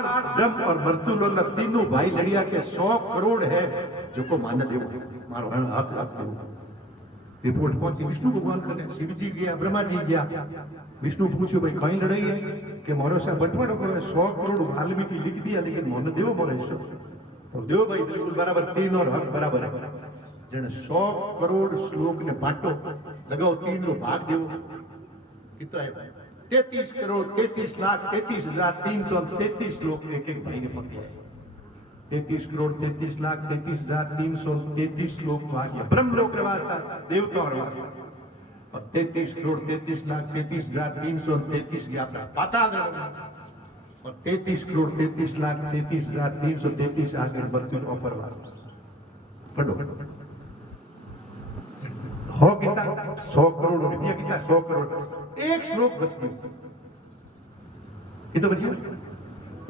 ब्रह्म और मर्तुलों तीनों भाई लड़िया के 100 करोड़ है जो को मान देव मारो हक हक देव रिपोर्ट पहुंची विष्णु भगवान कने शिव जी गया ब्रह्मा जी गया विष्णु पूछो भाई कहीं लड़ाई है कि मोरो सा बंटवाड़ो करे 100 करोड़ वाल्मीकि लिख दिया लेकिन मन देव मोरे तो देव भाई बिल्कुल बराबर तीन और हक बराबर है जने 100 करोड़ श्लोक ने बांटो लगाओ तीन रो भाग देव कितना है 33 करोड़ 33,33,333 श्लोक एक एक भाई ने पकड़े 33 करोड़ 33,33,333 श्लोक आ गया ब्रह्मलोक निवास था देवता और वास और 33 करोड़ 33,33,333 यात्रा पाताल और 33 करोड़ 33,33,333 आगे मृत्यु अपर वास पढ़ो हो कितना 100 करोड़ रुपया कितना 100 करोड़ एक श्लोक बच गया ये तो बची